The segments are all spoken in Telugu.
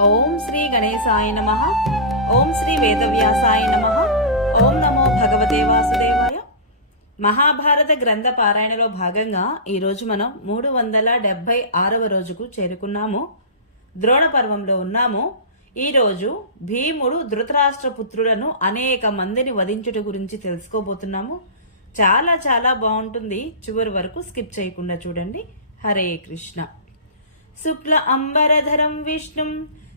ఓం శ్రీ గణేశాయ నమ. ఓం శ్రీ వేదవ్యాసాయ నమ. ఓం నమో భగవతే వాసుదేవాయ. మహాభారత గ్రంథ పారాయణలో భాగంగా ఈరోజు మనం మూడు వందల డెబ్బై ఆరవ రోజుకు చేరుకున్నాము. ద్రోణ పర్వంలో ఉన్నాము. ఈరోజు భీముడు ధృతరాష్ట్ర పుత్రులను అనేక మందిని వధించుట గురించి తెలుసుకోబోతున్నాము. చాలా చాలా బాగుంటుంది. చివరి వరకు స్కిప్ చేయకుండా చూడండి. హరే కృష్ణ. శుక్ల అంబరధరం విష్ణుం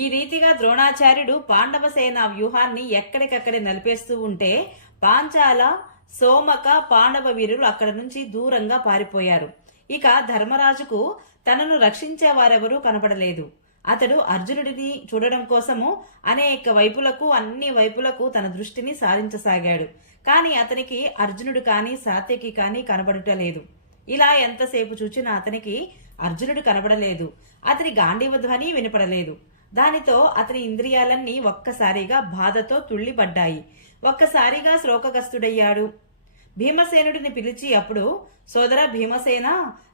ఈ రీతిగా ద్రోణాచార్యుడు పాండవ సేన వ్యూహాన్ని ఎక్కడికక్కడే నలిపేస్తూ ఉంటే పాంచాల సోమక పాండవ వీరులు అక్కడ నుంచి దూరంగా పారిపోయారు. ఇక ధర్మరాజుకు తనను రక్షించే వారెవరూ కనపడలేదు. అతడు అర్జునుడిని చూడడం కోసము అనేక వైపులకు అన్ని వైపులకు తన దృష్టిని సారించసాగాడు కానీ అతనికి అర్జునుడు కానీ సాత్యకి కానీ కనబడుటలేదు. ఇలా ఎంతసేపు చూచినా అతనికి అర్జునుడు కనబడలేదు. అతని గాంధీవ ధ్వని వినపడలేదు. దానితో అతని ఇంద్రియాలన్నీ ఒక్కసారిగా బాధతో తుళ్ళిపడ్డాయి. ఒక్కసారిగా శ్లోకగస్తుడయ్యాడు భీమసేనుడిని పిలిచి అప్పుడు సోదర భీమసేన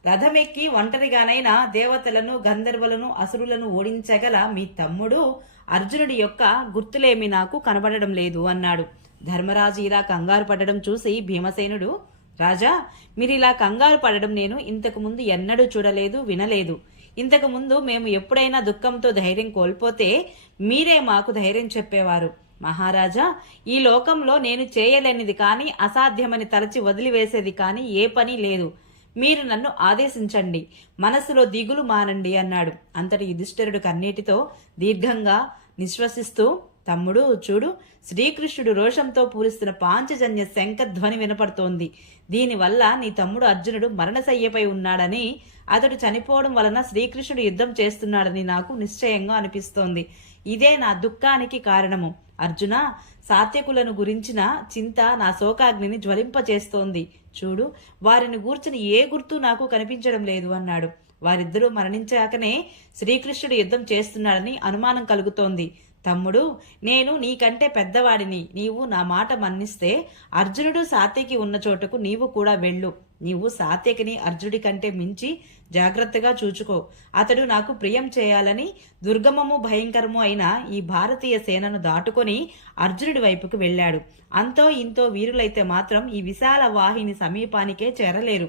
రథమెక్కి ఒంటరిగానైనా దేవతలను గంధర్వులను అసురులను ఓడించగల మీ తమ్ముడు అర్జునుడి యొక్క గుర్తులేమి నాకు కనబడడం లేదు అన్నాడు. ధర్మరాజు ఇలా కంగారు పడడం చూసి భీమసేనుడు రాజా మీరిలా కంగారు పడడం నేను ఇంతకుముందు ఎన్నడూ చూడలేదు వినలేదు. ఇంతకుముందు మేము ఎప్పుడైనా దుఃఖంతో ధైర్యం కోల్పోతే మీరే మాకు ధైర్యం చెప్పేవారు. మహారాజా ఈ లోకంలో నేను చేయలేనిది కానీ అసాధ్యమని తలచి వదిలివేసేది కానీ ఏ పని లేదు. మీరు నన్ను ఆదేశించండి. మనసులో దిగులు మానండి అన్నాడు. అంతటి యుధిష్ఠిరుడు కన్నీటితో దీర్ఘంగా నిశ్వసిస్తూ తమ్ముడు చూడు శ్రీకృష్ణుడు రోషంతో పూరిస్తున్న పాంచజన్య శంఖధ్వని వినపడుతోంది. దీనివల్ల నీ తమ్ముడు అర్జునుడు మరణశయ్యపై ఉన్నాడని అతడు చనిపోవడం వలన శ్రీకృష్ణుడు యుద్ధం చేస్తున్నాడని నాకు నిశ్చయంగా అనిపిస్తోంది. ఇదే నా దుఃఖానికి కారణము. అర్జున సాత్యకులను గురించిన చింత నా శోకాగ్నిని జ్వలింపచేస్తోంది. చూడు వారిని గూర్చిన ఏ గుర్తు నాకు కనిపించడం లేదు అన్నాడు. వారిద్దరూ మరణించాకనే శ్రీకృష్ణుడు యుద్ధం చేస్తున్నాడని అనుమానం కలుగుతోంది. తమ్ముడు నేను నీకంటే పెద్దవాడిని. నీవు నా మాట మన్నిస్తే అర్జునుడు సాత్యకి ఉన్న చోటుకు నీవు కూడా వెళ్ళు. నీవు సాత్యకిని అర్జుడి కంటే మించి జాగ్రత్తగా చూచుకో. అతడు నాకు ప్రియం చేయాలని దుర్గమము భయంకరము అయిన ఈ భారతీయ సేనను దాటుకొని అర్జునుడి వైపుకు వెళ్ళాడు. అంతో ఇంతో వీరులైతే మాత్రం ఈ విశాల వాహిని సమీపానికే చేరలేరు.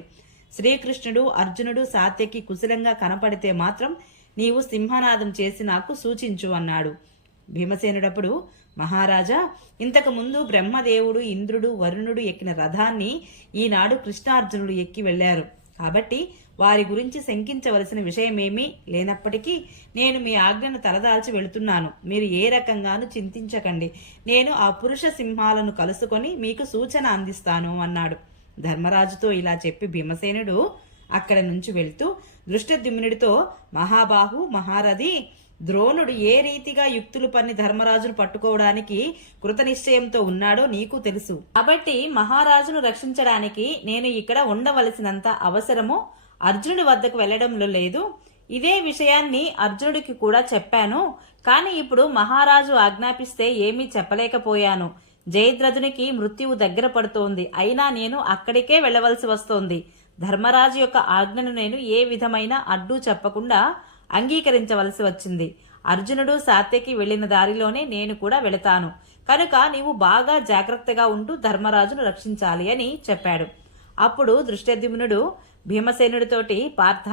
శ్రీకృష్ణుడు అర్జునుడు సాత్యకి కుశలంగా కనపడితే మాత్రం నీవు సింహనాదం చేసి నాకు సూచించు అన్నాడు. భీమసేనుడప్పుడు మహారాజా ఇంతకు ముందు బ్రహ్మదేవుడు ఇంద్రుడు వరుణుడు ఎక్కిన రథాన్ని ఈనాడు కృష్ణార్జునుడు ఎక్కి వెళ్ళారు కాబట్టి వారి గురించి శంకించవలసిన విషయమేమీ లేనప్పటికీ నేను మీ ఆజ్ఞను తలదాల్చి వెళుతున్నాను. మీరు ఏ రకంగానూ చింతించకండి. నేను ఆ పురుష సింహాలను కలుసుకొని మీకు సూచన అందిస్తాను అన్నాడు. ధర్మరాజుతో ఇలా చెప్పి భీమసేనుడు అక్కడి నుంచి వెళ్తూ దృష్టద్యుమ్నుడితో మహాబాహు మహారథి ద్రోణుడు ఏ రీతిగా యుక్తులు పన్ని ధర్మరాజును పట్టుకోవడానికి కృతనిశ్చయంతో ఉన్నాడో నీకు తెలుసు. కాబట్టి మహారాజును రక్షించడానికి నేను ఇక్కడ ఉండవలసినంత అవసరము అర్జునుడి వద్దకు వెళ్ళడంలో లేదు. ఇదే విషయాన్ని అర్జునుడికి కూడా చెప్పాను. కానీ ఇప్పుడు మహారాజు ఆజ్ఞాపిస్తే ఏమీ చెప్పలేకపోయాను. జయద్రథునికి మృత్యువు దగ్గర పడుతోంది. అయినా నేను అక్కడికే వెళ్ళవలసి వస్తోంది. ధర్మరాజు యొక్క ఆజ్ఞను నేను ఏ విధమైన అడ్డు చెప్పకుండా అంగీకరించవలసి వచ్చింది. అర్జునుడు సాత్యకి వెళ్ళిన దారిలోనే నేను కూడా వెళతాను. కనుక నీవు బాగా జాగ్రత్తగా ఉంటూ ధర్మరాజును రక్షించాలి అని చెప్పాడు. అప్పుడు దృష్టద్యుమ్నుడు భీమసేనుడితోటి పార్థ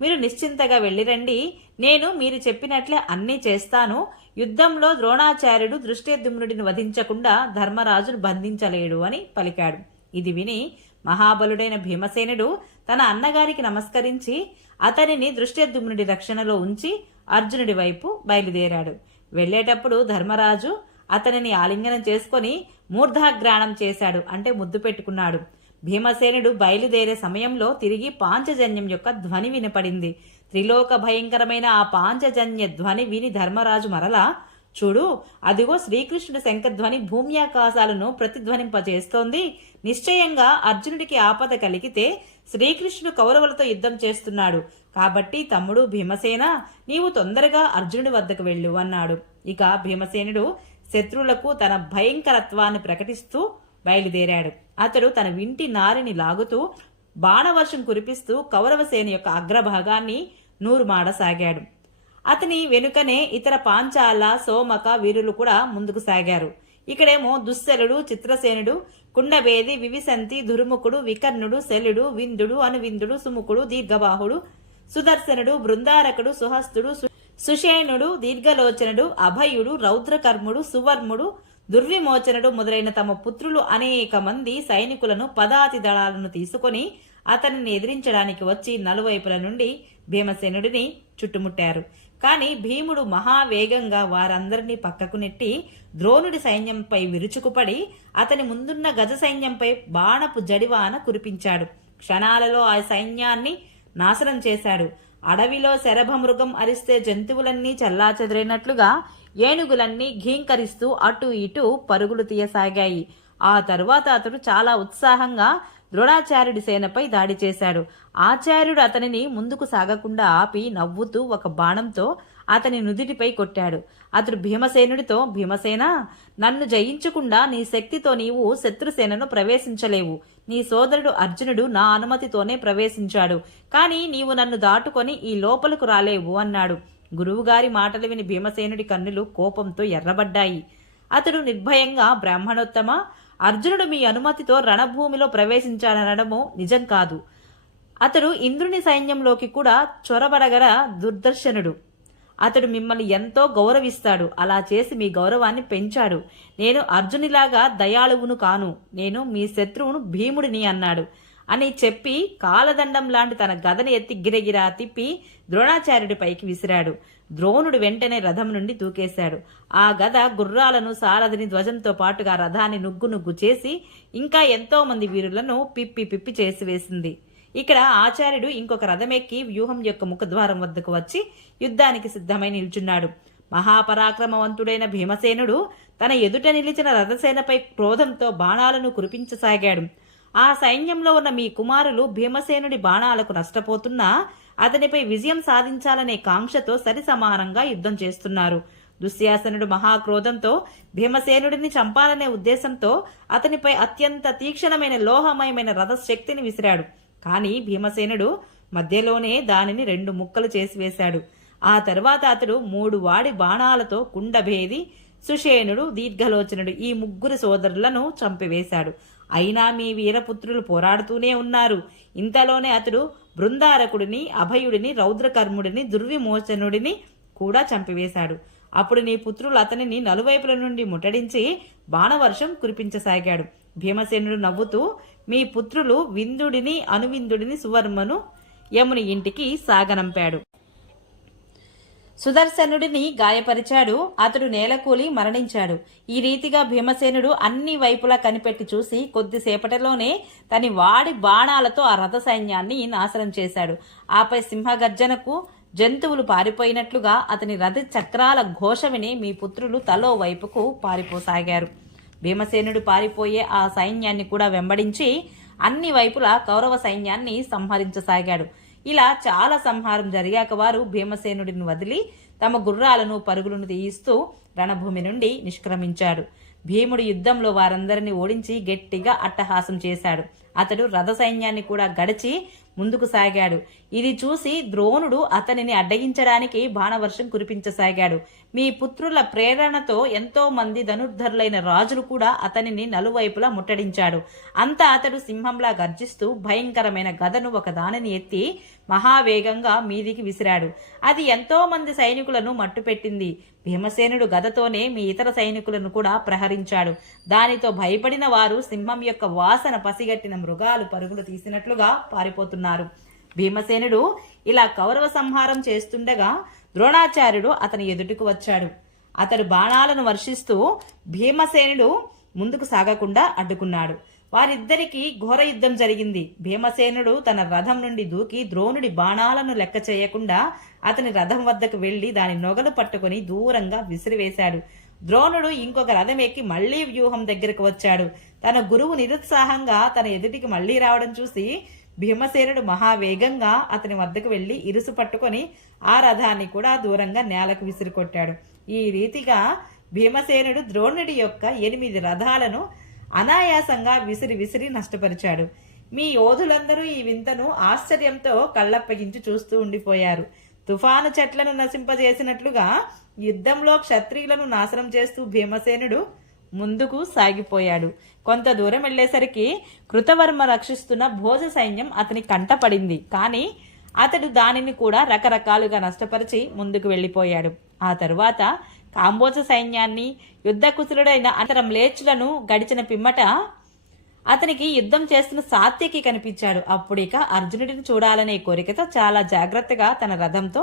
మీరు నిశ్చింతగా వెళ్ళిరండి. నేను మీరు చెప్పినట్లే అన్నీ చేస్తాను. యుద్ధంలో ద్రోణాచార్యుడు దృష్టద్యుమ్నుడిని వధించకుండా ధర్మరాజును బంధించలేడు అని పలికాడు. ఇది విని మహాబలుడైన భీమసేనుడు తన అన్నగారికి నమస్కరించి అతనిని దృష్ట్యద్యుమ్నుడి రక్షణలో ఉంచి అర్జునుడి వైపు బయలుదేరాడు. వెళ్ళేటప్పుడు ధర్మరాజు అతనిని ఆలింగనం చేసుకొని మూర్ధాగ్రాణం చేశాడు అంటే ముద్దు పెట్టుకున్నాడు. భీమసేనుడు బయలుదేరే సమయంలో తిరిగి పాంచజన్యం యొక్క ధ్వని వినపడింది. త్రిలోక భయంకరమైన ఆ పాంచజన్య ధ్వని విని ధర్మరాజు మరలా చూడు అదిగో శ్రీకృష్ణుడి శంఖధ్వని భూమి ప్రతిధ్వనింపజేస్తోంది. నిశ్చయంగా అర్జునుడికి ఆపద కలిగితే శ్రీకృష్ణుడు కౌరవులతో యుద్ధం చేస్తున్నాడు. కాబట్టి తమ్ముడు భీమసేన నీవు తొందరగా అర్జునుడి వద్దకు వెళ్ళు అన్నాడు. ఇక భీమసేనుడు శత్రువులకు తన భయంకరత్వాన్ని ప్రకటిస్తూ బయలుదేరాడు. అతడు తన వింటి నారిని లాగుతూ బాణవర్షం కురిపిస్తూ కౌరవసేన యొక్క అగ్రభాగాన్ని నూరుమాడసాగాడు. అతని వెనుకనే ఇతర పాంచాల సోమక వీరులు కూడా ముందుకు సాగారు. ఇక్కడేమో దుశ్శలుడు చిత్రసేనుడు కుండబేది వివిసంతి దుర్ముఖుడు వికర్ణుడు శలుడు విందుడు అనువిందుడు సుముఖుడు దీర్ఘబాహుడు సుదర్శనుడు బృందారకుడు సుహస్తుడు సు- సుషేణుడు దీర్ఘలోచనుడు అభయుడు రౌద్రకర్ముడు సువర్ముడు దుర్విమోచనుడు మొదలైన తమ పుత్రులు అనేక మంది సైనికులను పదాతి దళాలను తీసుకొని అతనిని ఎదిరించడానికి వచ్చి నలువైపుల నుండి భీమసేనుడిని చుట్టుముట్టారు. కానీ భీముడు మహావేగంగా వారందరినీ పక్కకు నెట్టి ద్రోణుడి సైన్యంపై విరుచుకుపడి అతని ముందున్న గజ సైన్యంపై బాణపు జడివాన కురిపించాడు. క్షణాలలో ఆ సైన్యాన్ని నాశనం చేశాడు. అడవిలో శరభమృగం అరిస్తే జంతువులన్నీ చల్లాచెదిరినట్లుగా ఏనుగులన్నీ ఘీంకరిస్తూ అటు ఇటు పరుగులు తీయసాగాయి. ఆ తరువాత అతడు చాలా ఉత్సాహంగా ద్రోణాచార్యుడి సేనపై దాడి చేశాడు. ఆచార్యుడు అతనిని ముందుకు సాగకుండా ఆపి నవ్వుతూ ఒక బాణంతో అతని నుదిటిపై కొట్టాడు. అతడు భీమసేనుడితో భీమసేన నన్ను జయించకుండా నీ శక్తితో నీవు శత్రుసేనను ప్రవేశించలేవు. నీ సోదరుడు అర్జునుడు నా అనుమతితోనే ప్రవేశించాడు. కానీ నీవు నన్ను దాటుకొని ఈ లోపలకు రాలేవు అన్నాడు. గురువుగారి మాటలు విని భీమసేనుడి కన్నులు కోపంతో ఎర్రబడ్డాయి. అతడు నిర్భయంగా బ్రాహ్మణోత్తమ అర్జునుడు మీ అనుమతితో రణభూమిలో ప్రవేశించాడనడము నిజం కాదు. అతడు ఇంద్రుని సైన్యంలోకి కూడా చొరబడగల దుర్దర్శనుడు. అతడు మిమ్మల్ని ఎంతో గౌరవిస్తాడు. అలా చేసి మీ గౌరవాన్ని పెంచాడు. నేను అర్జునిలాగా దయాళువును కాను. నేను మీ శత్రువును భీముడిని అన్నాడు. అని చెప్పి కాలదండం లాంటి తన గదను ఎత్తి గిరగిరా తిప్పి ద్రోణాచార్యుడి పైకి విసిరాడు. ద్రోణుడు వెంటనే రథం నుండి దూకేశాడు. ఆ గద గుర్రాలను సారథిని ధ్వజంతో పాటుగా రథాన్ని నుగ్గు నుగ్గు చేసి ఇంకా ఎంతో మంది వీరులను పిప్పి పిప్పి చేసివేసింది ఇక్కడ ఆచార్యుడు ఇంకొక రథమెక్కి వ్యూహం యొక్క ముఖద్వారం వద్దకు వచ్చి యుద్ధానికి సిద్ధమై నిల్చున్నాడు. మహాపరాక్రమవంతుడైన భీమసేనుడు తన ఎదుట నిలిచిన రథసేనపై క్రోధంతో బాణాలను కురిపించసాగాడు. ఆ సైన్యంలో ఉన్న మీ కుమారులు భీమసేనుడి బాణాలకు నష్టపోతున్నా అతనిపై విజయం సాధించాలనే కాంక్షతో సరిసమానంగా యుద్ధం చేస్తున్నారు. దుశ్యాసనుడు మహాక్రోధంతో భీమసేనుడిని చంపాలనే ఉద్దేశంతో అతనిపై అత్యంత తీక్షణమైన లోహమయమైన రథశక్తిని విసిరాడు. కానీ భీమసేనుడు మధ్యలోనే దానిని రెండు ముక్కలు చేసివేశాడు ఆ తర్వాత అతడు మూడు వాడి బాణాలతో కుండభేది సుషేనుడు దీర్ఘలోచనుడు ఈ ముగ్గురు సోదరులను చంపివేశాడు. అయినా మీ వీరపుత్రులు పోరాడుతూనే ఉన్నారు. ఇంతలోనే అతడు బృందారకుడిని అభయుడిని రౌద్రకర్ముడిని దుర్విమోచనుడిని కూడా చంపివేశాడు. అప్పుడు నీ పుత్రులు అతనిని నలువైపుల నుండి ముట్టడించి బాణవర్షం కురిపించసాగాడు. భీమసేనుడు నవ్వుతూ మీ పుత్రులు విందుడిని అనువిందుడిని సువర్మను యముని ఇంటికి సాగనంపాడు. సుదర్శనుడిని గాయపరిచాడు. అతడు నేలకూలి మరణించాడు. ఈ రీతిగా భీమసేనుడు అన్ని వైపులా కనిపెట్టి చూసి కొద్దిసేపటిలోనే తని వాడి బాణాలతో ఆ రథ సైన్యాన్ని నాశనం చేశాడు. ఆపై సింహగర్జనకు జంతువులు పారిపోయినట్లుగా అతని రథ చక్రాల ఘోష విని మీ పుత్రులు తలో వైపుకు పారిపోసాగారు. భీమసేనుడు పారిపోయే ఆ సైన్యాన్ని కూడా వెంబడించి అన్ని వైపులా కౌరవ సైన్యాన్ని సంహరించసాగాడు. ఇలా చాలా సంహారం జరిగాక వారు భీమసేనుడిని వదిలి తమ గుర్రాలను పరుగులను తీయిస్తూ రణభూమి నుండి నిష్క్రమించాడు. భీముడు యుద్ధంలో వారందరినీ ఓడించి గట్టిగా అట్టహాసం చేశాడు. అతడు రథ సైన్యాన్ని కూడా గడిచి ముందుకు సాగాడు. ఇది చూసి ద్రోణుడు అతనిని అడ్డగించడానికి బాణవర్షం కురిపించసాగాడు. మీ పుత్రుల ప్రేరణతో ఎంతో మంది ధనుర్ధరులైన రాజులు కూడా అతనిని నలువైపులా ముట్టడించాడు. అంతా అతడు సింహంలా గర్జిస్తూ భయంకరమైన గదను ఒక దానిని ఎత్తి మహావేగంగా మీదికి విసిరాడు. అది ఎంతో మంది సైనికులను మట్టుపెట్టింది. భీమసేనుడు గదతోనే మీ ఇతర సైనికులను కూడా ప్రహరించాడు. దానితో భయపడిన వారు సింహం యొక్క వాసన పసిగట్టిన మృగాలు పరుగులు తీసినట్లుగా పారిపోతున్నారు. భీమసేనుడు ఇలా కౌరవ సంహారం చేస్తుండగా ద్రోణాచార్యుడు అతని ఎదుటికి వచ్చాడు. అతడు బాణాలను వర్షిస్తూ భీమసేనుడు ముందుకు సాగకుండా అడ్డుకున్నాడు. వారిద్దరికీ ఘోర యుద్ధం జరిగింది. భీమసేనుడు తన రథం నుండి దూకి ద్రోణుడి బాణాలను లెక్క చేయకుండా అతని రథం వద్దకు వెళ్ళి దాని నొగలు పట్టుకుని దూరంగా విసిరివేశాడు. ద్రోణుడు ఇంకొక రథం ఎక్కి మళ్ళీ వ్యూహం దగ్గరకు వచ్చాడు. తన గురువు నిరుత్సాహంగా తన ఎదుటికి మళ్ళీ రావడం చూసి భీమసేనుడు మహావేగంగా అతని వద్దకు వెళ్ళి ఇరుసు పట్టుకొని ఆ రథాన్ని కూడా దూరంగా నేలకు విసిరికొట్టాడు. ఈ రీతిగా భీమసేనుడు ద్రోణుడి యొక్క ఎనిమిది రథాలను అనాయాసంగా విసిరి విసిరి నష్టపరిచాడు. మీ యోధులందరూ ఈ వింతను ఆశ్చర్యంతో కళ్ళప్పగించి చూస్తూ ఉండిపోయారు. తుఫాను చెట్లను నశింపజేసినట్లుగా యుద్ధంలో క్షత్రియులను నాశనం చేస్తూ భీమసేనుడు ముందుకు సాగిపోయాడు. కొంత దూరం వెళ్ళేసరికి కృతవర్మ రక్షిస్తున్న భోజ సైన్యం అతని కంటపడింది. కానీ అతడు దానిని కూడా రకరకాలుగా నష్టపరిచి ముందుకు వెళ్ళిపోయాడు. ఆ తరువాత కాంబోజ సైన్యాన్ని యుద్ధ కుసురుడైన అతరం లేచులను గడిచిన పిమ్మట అతనికి యుద్ధం చేస్తున్న సాత్యకి కనిపించాడు. అప్పుడిక అర్జునుడిని చూడాలనే కోరికతో చాలా జాగ్రత్తగా తన రథంతో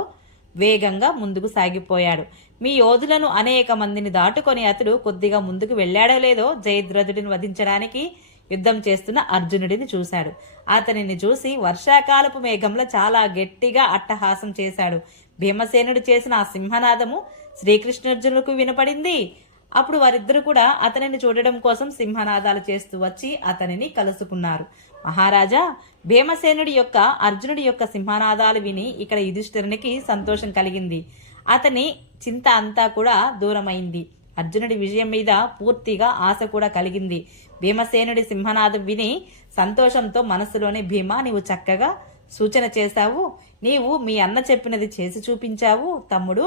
వేగంగా ముందుకు సాగిపోయాడు. మీ యోధులను అనేక మందిని దాటుకొని అతడు కొద్దిగా ముందుకు వెళ్ళాడో లేదో జయద్రథుడిని వధించడానికి యుద్ధం చేస్తున్న అర్జునుడిని చూశాడు. అతనిని చూసి వర్షాకాలపు మేఘంలో చాలా గట్టిగా అట్టహాసం చేశాడు. భీమసేనుడు చేసిన ఆ సింహనాదము శ్రీకృష్ణార్జునులకు వినపడింది. అప్పుడు వారిద్దరు కూడా అతనిని చూడడం కోసం సింహనాదాలు చేస్తూ వచ్చి అతనిని కలుసుకున్నారు. మహారాజా భీమసేనుడి యొక్క అర్జునుడి యొక్క సింహనాదాలు విని ఇక్కడ యుధిష్ఠిరునికి సంతోషం కలిగింది. అతని చింత అంతా కూడా దూరమైంది. అర్జునుడి విజయం మీద పూర్తిగా ఆశ కూడా కలిగింది. భీమసేనుడి సింహనాదం విని సంతోషంతో మనసులోనే భీమా నీవు చక్కగా సూచన చేశావు. నీవు మీ అన్న చెప్పినది చేసి చూపించావు తమ్ముడు.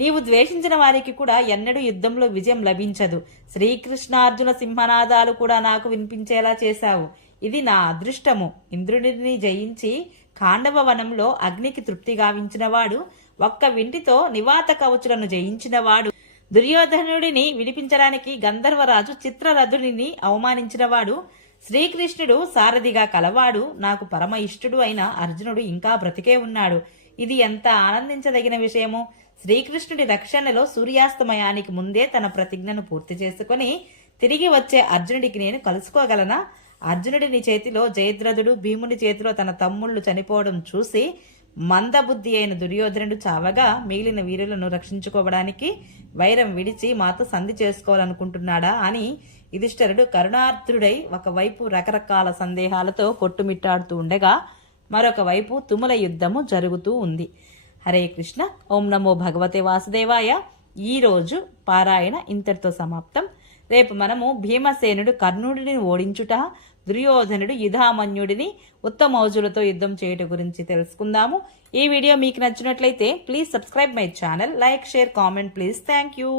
నీవు ద్వేషించిన వారికి కూడా ఎన్నడూ యుద్ధంలో విజయం లభించదు. శ్రీకృష్ణార్జున సింహనాదాలు కూడా నాకు వినిపించేలా చేశావు. ఇది నా అదృష్టము. ఇంద్రుడిని జయించి కాండవ వనంలో అగ్నికి తృప్తి గావించినవాడు ఒక్క వింటితో నివాత కవచులను జయించినవాడు. దుర్యోధనుడిని విడిపించడానికి గంధర్వరాజు చిత్రరథుడిని అవమానించినవాడు. శ్రీకృష్ణుడు సారథిగా కలవాడు. నాకు పరమ ఇష్టుడు అయిన అర్జునుడు ఇంకా బ్రతికే ఉన్నాడు. ఇది ఎంత ఆనందించదగిన విషయము. శ్రీకృష్ణుడి రక్షణలో సూర్యాస్తమయానికి ముందే తన ప్రతిజ్ఞను పూర్తి చేసుకొని తిరిగి వచ్చే అర్జునుడికి నేను కలుసుకోగలనా? అర్జునుడిని చేతిలో జయద్రథుడు భీముని చేతిలో తన తమ్ముళ్ళు చనిపోవడం చూసి మందబుద్ధి అయిన దుర్యోధనుడు చావగా మిగిలిన వీరులను రక్షించుకోవడానికి వైరం విడిచి మాతో సంధి చేసుకోవాలనుకుంటున్నాడా అని యుధిష్ఠరుడు కరుణార్థుడై ఒకవైపు రకరకాల సందేహాలతో కొట్టుమిట్టాడుతూ ఉండగా మరొక వైపు తుముల యుద్ధము జరుగుతూ ఉంది. హరే కృష్ణ. ఓం నమో భగవతే వాసుదేవాయ. ఈరోజు పారాయణ ఇంతటితో సమాప్తం. రేపు మనము భీమసేనుడు కర్ణుడిని ఓడించుట దుర్యోధనుడు యుధామన్యుడిని ఉత్తమౌజులతో యుద్ధం చేయుట గురించి తెలుసుకుందాము. ఈ వీడియో మీకు నచ్చినట్లయితే please subscribe my channel like share comment please. Thank you.